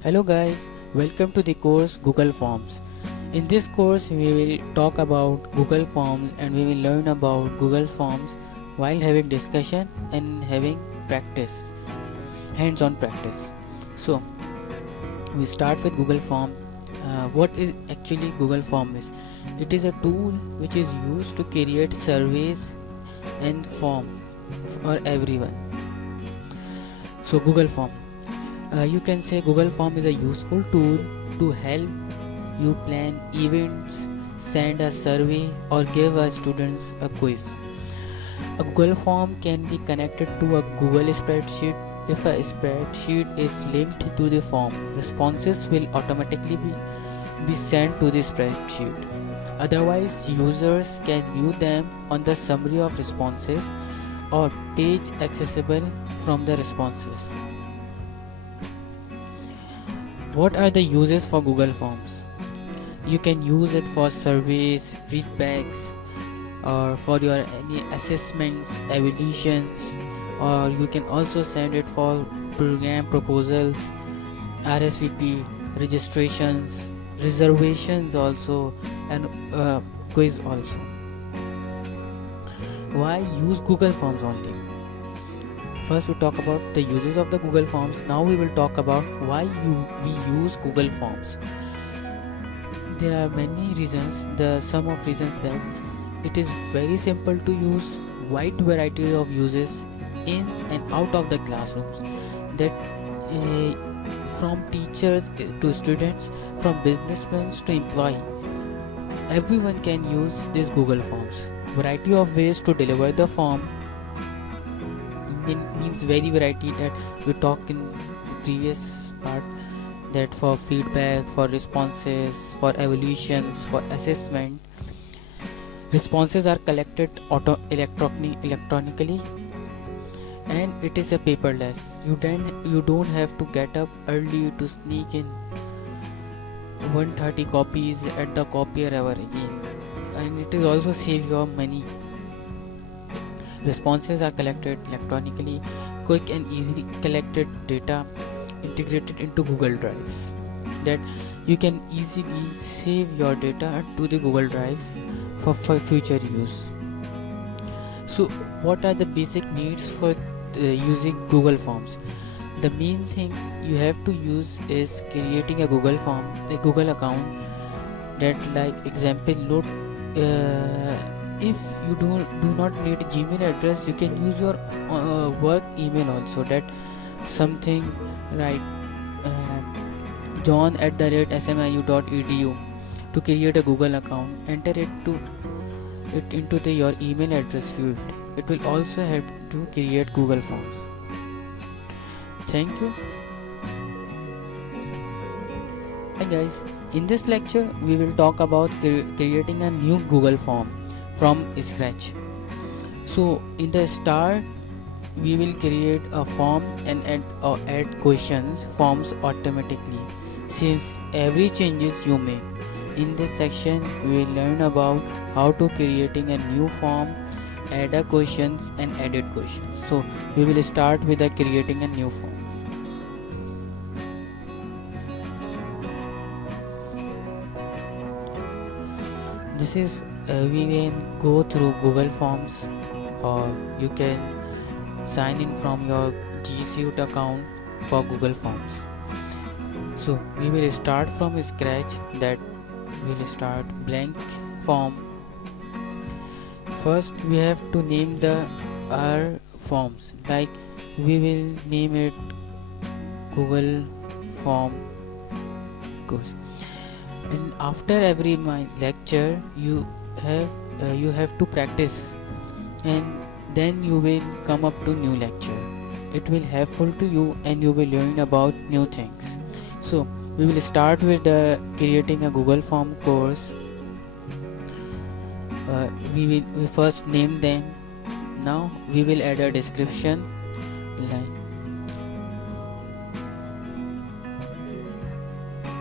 Hello guys, welcome to the course Google Forms. In this course we will talk about Google Forms and we will learn about Google Forms while having discussion and having practice, hands-on practice. So we start with Google Form. What is actually Google Form is? It is a tool which is used to create surveys and form for everyone. So Google Form. You can say Google Form is a useful tool to help you plan events, send a survey, or give a students a quiz. A Google Form can be connected to a Google spreadsheet. If a spreadsheet is linked to the form, responses will automatically be sent to the spreadsheet. Otherwise, users can view them on the summary of responses or page accessible from the responses. What are the uses for Google Forms? You can use it for surveys, feedbacks, or for your any assessments, evaluations, or you can also send it for program proposals, RSVP, registrations, reservations also, and quiz also. Why use Google Forms only? First we talk about the uses of the Google Forms. Now we will talk about why we use Google Forms. There are many reasons. The sum of reasons that it is very simple to use, wide variety of uses in and out of the classrooms. That from teachers to students, from businessmen to employee, everyone can use this Google Forms. Variety of ways to deliver the form means very variety that we talked in previous part, that for feedback, for responses, for evaluations, for assessment, responses are collected electronically, and it is a paperless. You don't have to get up early to sneak in 130 copies at the copier ever again, and it is also save your money. Responses are collected electronically, quick and easily collected data integrated into Google Drive, that you can easily save your data to the Google Drive for future use. So what are the basic needs for using Google Forms? The main things you have to use is creating a Google Form, a Google account. That, like example, note, if you do not need Gmail address, you can use your work email also. That something right, john@smiu.edu, to create a Google account. Enter it into your email address field. It will also help to create Google Forms. Thank you. Hi guys, in this lecture we will talk about creating a new Google Form from scratch. So in the start we will create a form and add questions forms automatically since every changes you make. In this section we will learn about how to creating a new form, add a questions and edit questions. So we will start with creating a new form. This is we can go through Google Forms, or you can sign in from your G Suite account for Google Forms. So we will start from scratch, that we will start blank form. First we have to name our forms, like we will name it Google Form course. And after every my lecture you have to practice, and then you will come up to new lecture. It will helpful to you and you will learn about new things. So we will start with creating a Google Form course. We first name them. Now we will add a description like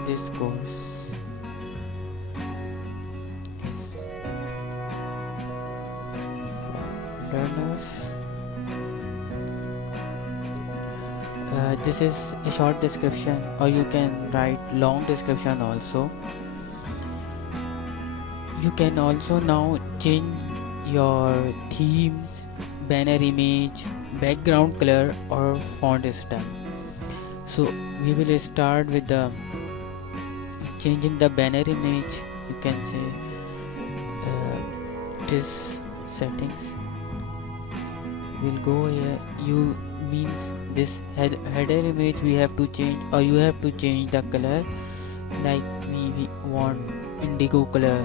this course. Learners, this is a short description, or you can write long description also. You can also now change your themes, banner image, background color or font style. So we will start with the changing the banner image. You can say this settings. We'll go here. You means this header image we have to change, or you have to change the color. Like we want indigo color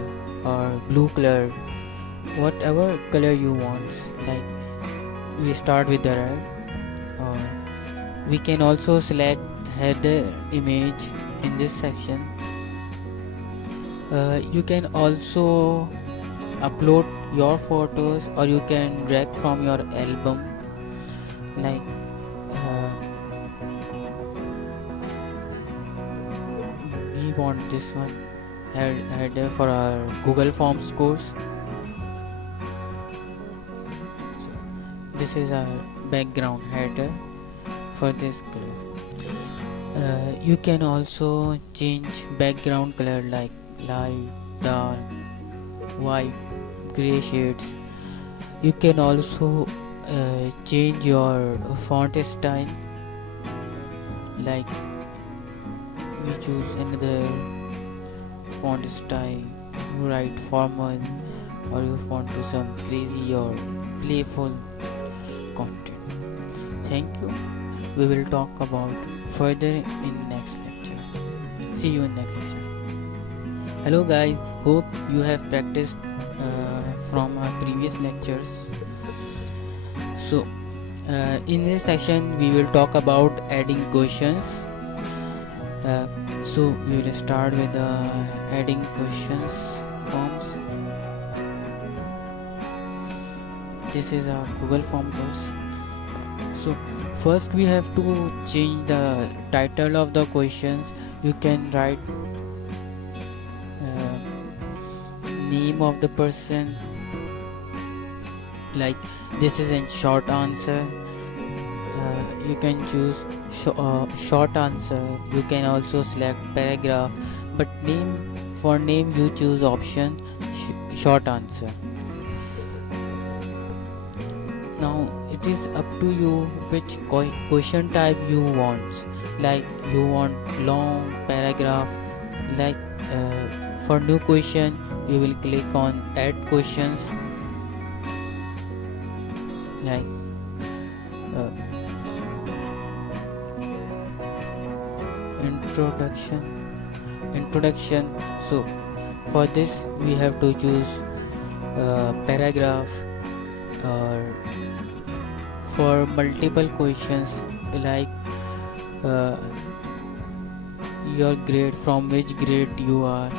or blue color, whatever color you want. Like we start with the red, or we can also select header image in this section. You can also upload your photos, or you can drag from your album. Like we want this one header for our Google Forms course. This is our background header for this color. You can also change background color like light, dark, white, gray shades. You can also change your font style, like we choose another font style, you write formal, or you want to some crazy or playful content. Thank you. We will talk about further in next lecture. See you in next lecture. Hello guys, hope you have practiced from our previous lectures. So in this section we will talk about adding questions. So we will start with adding questions forms. This is our Google Form course. So first we have to change the title of the questions. You can write name of the person, like this is a short answer. You can choose short answer. You can also select paragraph, but for name you choose option short answer. Now it is up to you which question type you want. Like you want long paragraph. Like for new question you will click on add questions. Like introduction. So for this we have to choose paragraph, or for multiple questions like your grade, from which grade you are,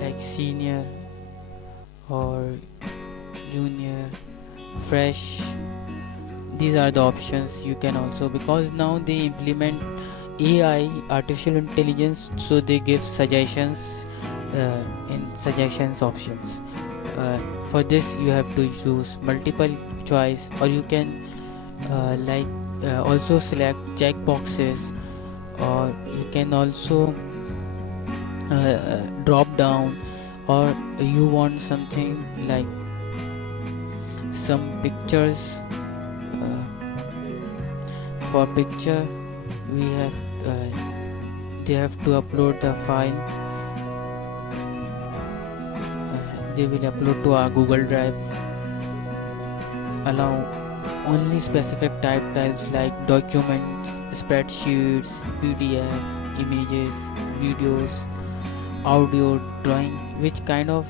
like senior or junior, fresh. These are the options you can also, because now they implement AI, artificial intelligence, so they give suggestions in suggestions options. For this you have to choose multiple choice, or you can also select check boxes, or you can also drop down, or you want something like some pictures. For picture we have they have to upload the file. They will upload to our Google Drive. Allow only specific type files like documents, spreadsheets, PDF, images, videos, audio, drawing. Which kind of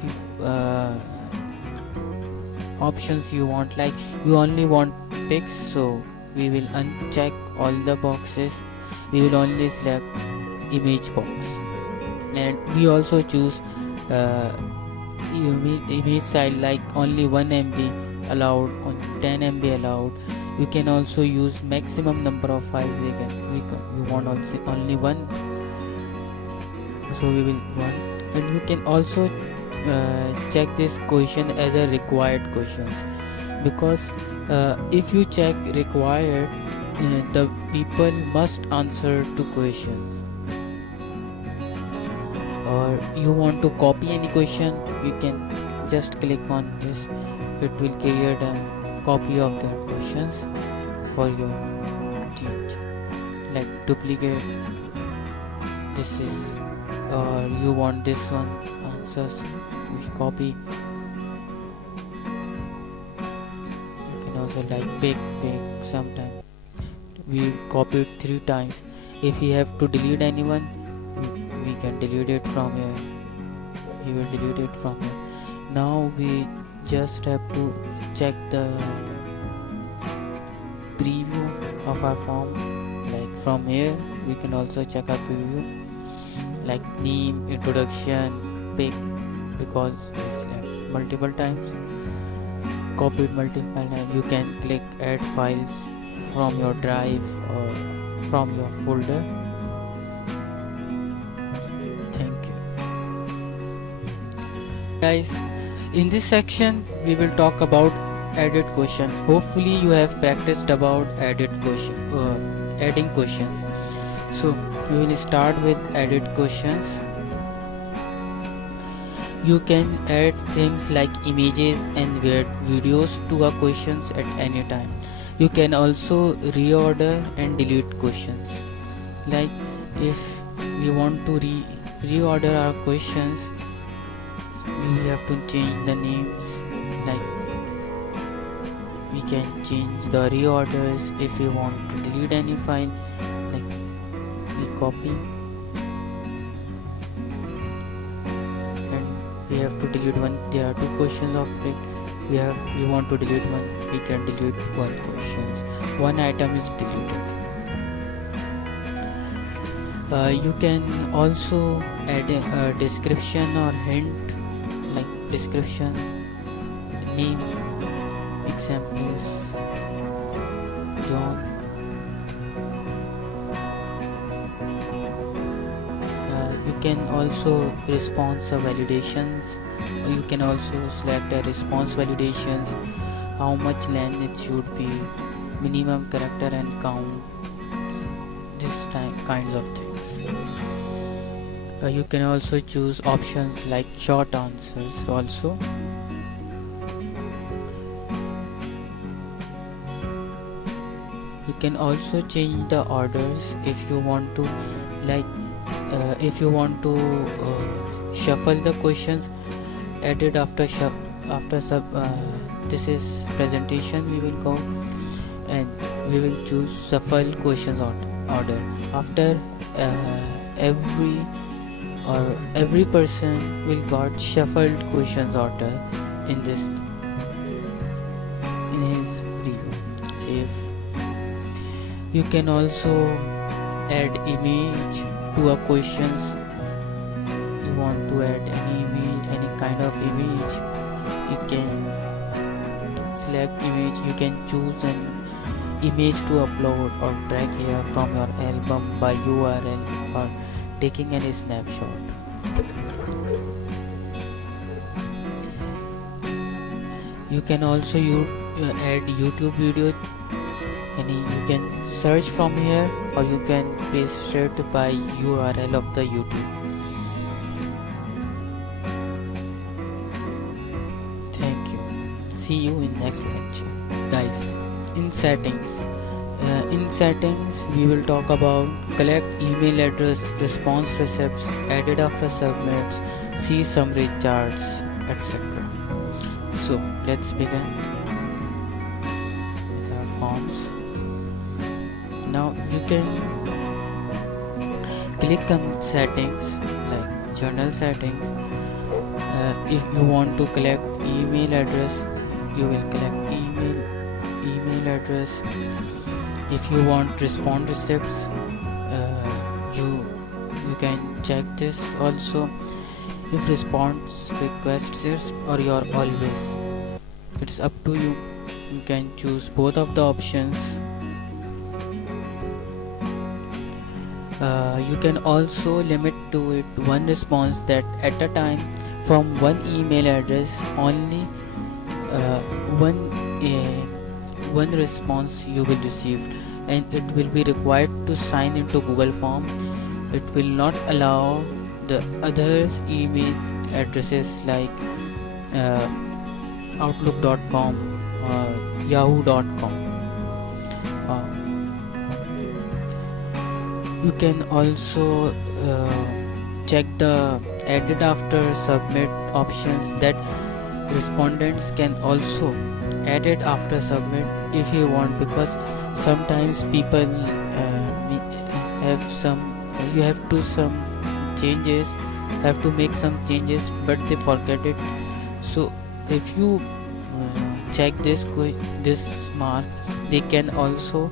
options you want? Like you only want pics, so we will uncheck all the boxes. We will only select image box, and we also choose image size, like only 1 MB allowed, on 10 MB allowed. You can also use maximum number of files. We want also only one, so we will want. And you can also check this question as a required questions, because if you check required, the people must answer to questions. Or you want to copy any question, you can just click on this. It will create a copy of their questions for your change. Like duplicate, this is, or you want this one answers, we copy. You can also like pick sometime. We copied 3 times. If we have to delete anyone, we can delete it from here. He will delete it from here. Now we just have to check the preview of our form. Like from here we can also check our preview, like name, introduction, pick, because we select multiple times, copied multiple times. You can click add files from your drive or from your folder. Thank you guys. In this section we will talk about added questions. Hopefully you have practiced about adding questions. So we will start with added questions. You can add things like images and videos to our questions at any time. You can also reorder and delete questions. Like if we want to reorder our questions, we have to change the names. Like we can change the reorders. If we want to delete any file, like we copy and we have to delete one. There are 2 questions of it. We want to delete one, we can delete 1 question. 1 item is deleted. You can also add a description or hint, like description, name, examples, John. You can also response validations. You can also select a response validations, how much length it should be, minimum character and count, this kinds of things. You can also choose options like short answers also. You can also change the orders if you want to, like if you want to shuffle the questions, added after this is presentation, we will go and we will choose shuffle questions order. After every person will got shuffled questions order in his review. Save. You can also add image to a questions. You want to add any image, any kind of image, you can select image. You can choose an image to upload or drag here from your album by URL or taking any snapshot. You can also add YouTube video. You can search from here or you can paste it by URL of the YouTube. Thank you. See you in next lecture. Guys, in settings we will talk about collect email address, response receipts, added after submits, see summary charts, etc. So let's begin with our forms. Now you can click on settings, like journal settings. If you want to collect email address, you will collect email address. If you want response receipts, you can check this also. If response requests is or you're always, it's up to you. You can choose both of the options. You can also limit to it one response that at a time from one email address only. One response you will receive. and it will be required to sign into Google Form. It will not allow the others email addresses like outlook.com or yahoo.com. You can also check the edit after submit options, that respondents can also edit after submit if you want, because sometimes people have some you have to make some changes but they forget it. So if you check this mark, they can also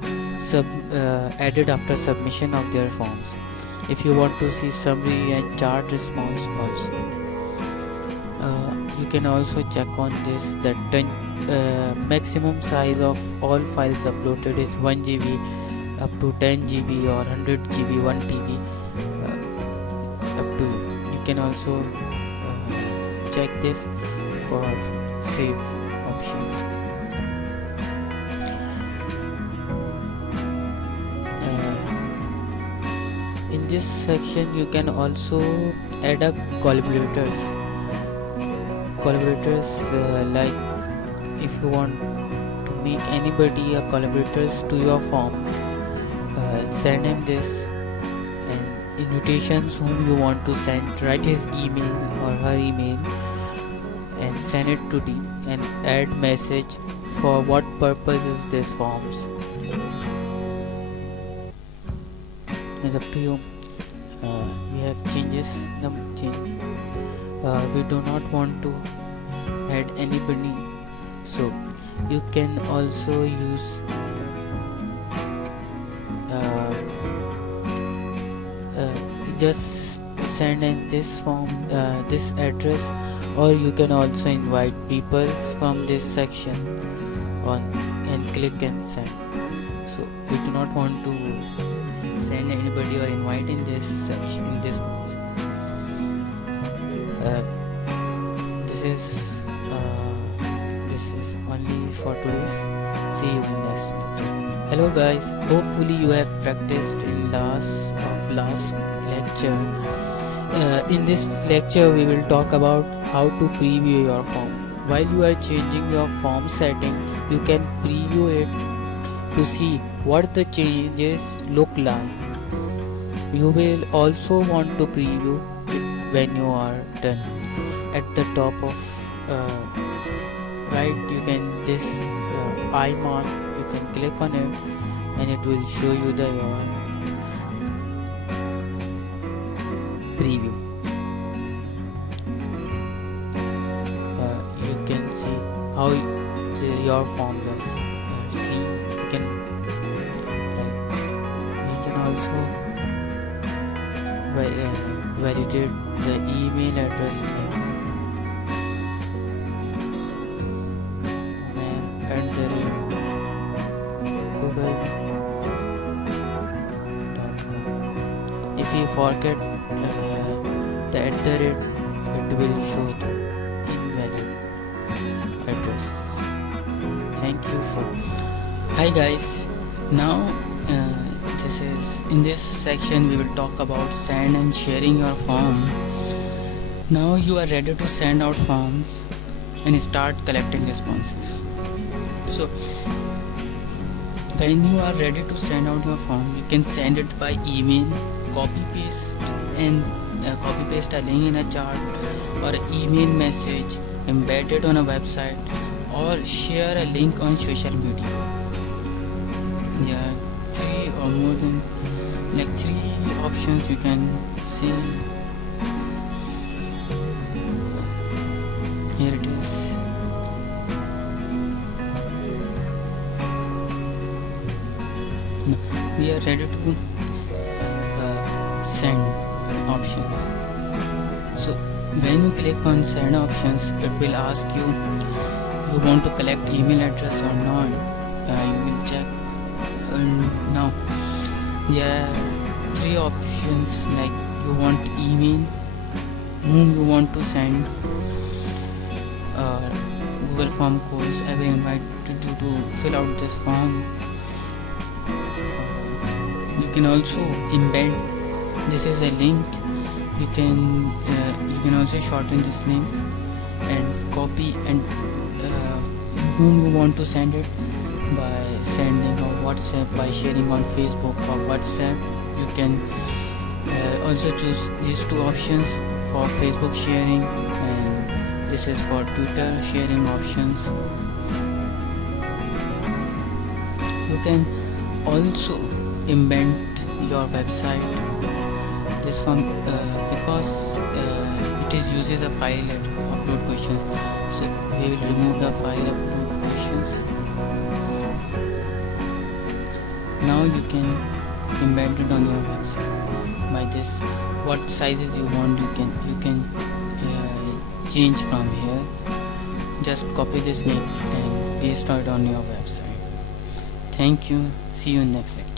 edit after submission of their forms. If you want to see summary and chart response also, you can also check on this, that maximum size of all files uploaded is 1 GB up to 10 GB or 100 GB, 1 TB. It's up to you. You can also check this for save options. In this section you can also add a collaborators, like if you want to make anybody a collaborators to your form, send him this and invitations whom you want to send, write his email or her email and send it to the and add message for what purpose is this forms. It's up to you. We have changes. We do not want to add anybody, so you can also use just send in this form, this address, or you can also invite people from this section on and click and send. So we do not want to send anybody or invite in this section, in this forms. This is only for today's. See you in next lecture. Hello guys, hopefully you have practiced in last lecture. In this lecture we will talk about how to preview your form. While you are changing your form setting, you can preview it to see what the changes look like. You will also want to preview it when you are done. At the top of right, you can this eye mark, you can click on it and it will show you the your preview. You can see how your forms are seen. You can we can also validate the email address name and the Google.com. If you forget the @ it will show the invalid address. Thank you for. Hi guys, now in this section we will talk about send and sharing your form. Now you are ready to send out forms and start collecting responses. So when you are ready to send out your form, you can send it by email, copy paste a link in a chart or an email message, embed it on a website, or share a link on social media. Yeah, 3 or more than 3 options you can see. Here it is. We are ready to send options. So when you click on send options, it will ask you want to collect email address or not. You will check. Now there are 3 options, like you want email, whom you want to send, Google form course. I will invite you to fill out this form You can also embed. This is a link. You can also shorten this link and copy, and whom you want to send it, by sending on WhatsApp, by sharing on Facebook or WhatsApp. You can also choose these two options for Facebook sharing, and this is for Twitter sharing options. You can also embed your website. This one because it is uses a file upload questions, so we will remove the file upload questions. Now you can embed it on your website by this. What sizes you want, you can change from here. Just copy this link and paste it on your website. Thank you. See you in next lecture.